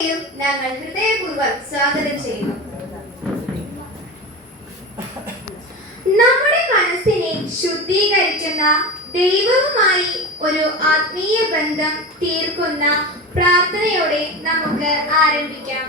ഞങ്ങൾ ഹൃദയപൂർവം സ്വാഗതം ചെയ്യുന്നു. നമ്മുടെ മനസ്സിനെ ശുദ്ധീകരിക്കുന്ന ദൈവവുമായി ഒരു ആത്മീയ ബന്ധം തീർക്കുന്ന പ്രാർത്ഥനയോടെ നമുക്ക് ആരംഭിക്കാം.